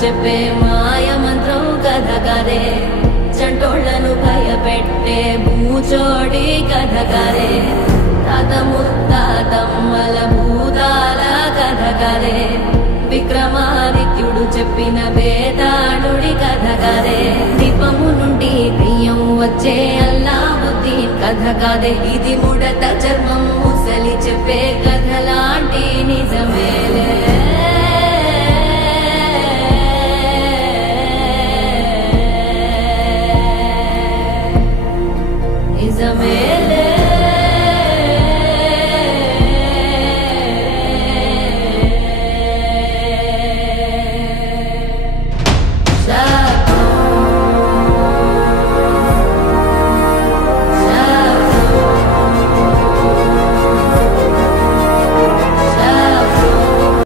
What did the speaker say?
చెప్పే మాయ మంత్రం కథ కదే చంటోళ్లను భయపెట్టే భూచోడి కథ కదే తాత ముత్తాతమ్మల భూతాల కథ కదే విక్రమాదిత్యుడు చెప్పిన బేతాళుడి కథ కదే దీపము నుండి దెయ్యం వచ్చే అల్లావుద్దీన్ కథ కదే ఇది ముడత చర్మం ముసలి చెప్పే కథ